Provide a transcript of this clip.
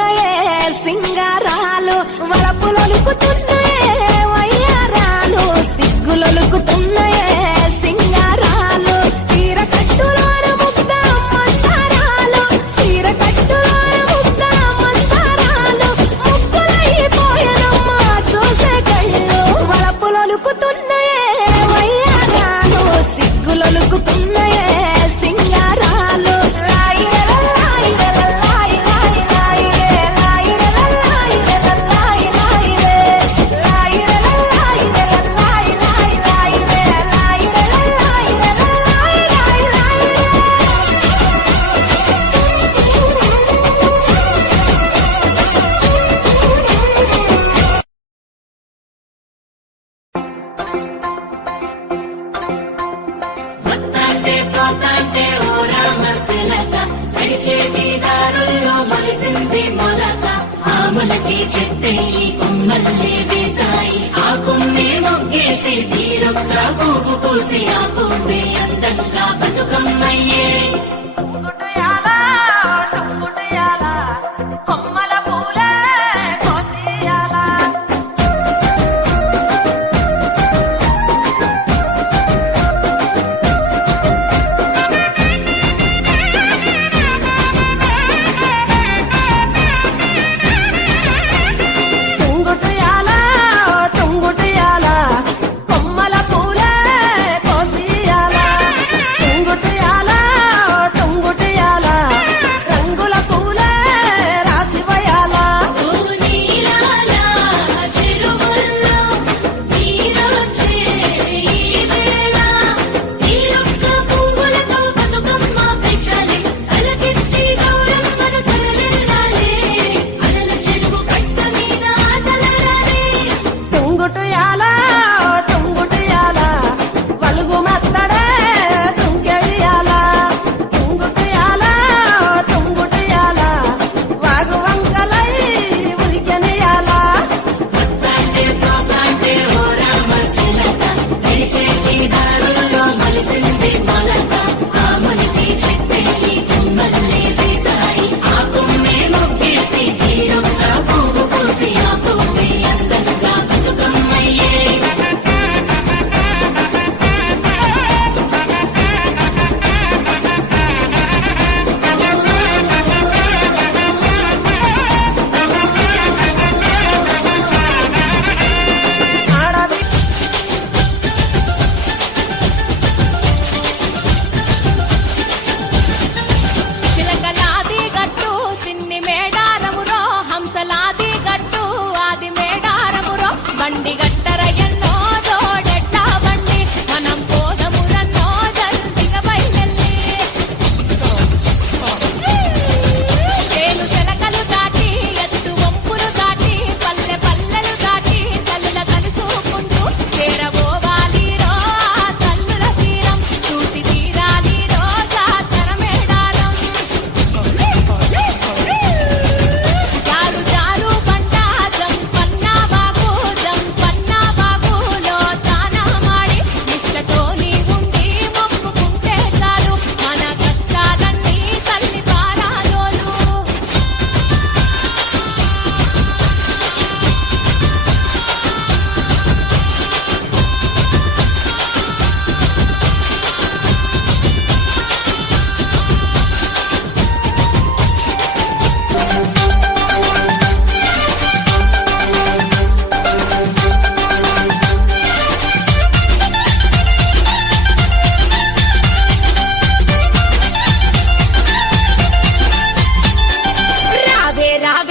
లొలుకుతున్నాయే సింగారాలు వలపులొలుకుతున్నాయే వయ్యారాలు సిగ్గులొలుకుతున్నాయే సింగారాలు చీర కట్టులోన ముద్ద మందారాలు చీర కట్టులోన ముద్ద మందారాలు ముక్కులైపోయనమ్మ చూసే కళ్ళు వలపులొలుకుతున్నాయే వయ్యారాలు సిగ్గులొలుకుతున్నాయే సింగారాలు పోతాంటే ఓ రామశిలక నడిచేటి దారుల్లో మొలిసింది మొలక ఆములకి చెట్టయి కొమ్మల్లే వేసాయి ఆ కొమ్మే మొగ్గేసి తీరొక్క పువ్వు పూసి ఆ పువ్వే అందంగా బతుకమ్మయ్యే కొమ్మల పూలే కోసియాలా టుంగుటియాలా కొమ్మల పూలే కోసియాలా టుంగుటియాలా రంగుల పూలే రాసివయాలా నీలాల చెరువుల్లో నీరొచ్చే ఈ వేళ తీరొక్క పువ్వులతో బతుకమ్మ పెంచాలి అలకెత్తి గౌరమ్మను తరలిల్లాలి అలల చెరువు కట్ట మీద ఆటలాడాలి టుంగుటియాలా వలుగు మత్తడే తుంకెయ్యాలా టుంగుటియాలా వాగు వంకలై ఉరికెనియాలా పోతాంటే ఓ రామశిలక నడిచేటి దారుల్లో మొలిసింది మొలక ఆములకి చెట్టెల్లి కొమ్మల్లే వేసాయి ఆ కొమ్మే మొగ్గేసి తీరొక్క పువ్వు పూసి ఆ పువ్వే అందంగా బతుకమ్మయ్యే ఆడది చిలకలాది గట్టు సిన్ని మేడారమురో హంసలాది గట్టు ఆది మేడారమురో బండి గట్టరయ్యన్నో జోడెట్టా బండి మనం పోదమురన్నో జల్దిగా బయలెల్లి చేను చెలకలు దాటి ఎత్తు వంపులు దాటి పల్లె పల్లెలు దాటి తల్లుల కలుసుకుంటూ చేరబోవాలి రో ఆ తల్లుల తీరం చూసి తీరాలి రో జాతర మేడారం జారు జారు బండ జంపన్న బాగులో తానా మాడి నిష్టతో నీ ఉండి మొక్కుకుంటే చాలు మన కష్టాలన్నీ తల్లి పారాలోలు రావే రావే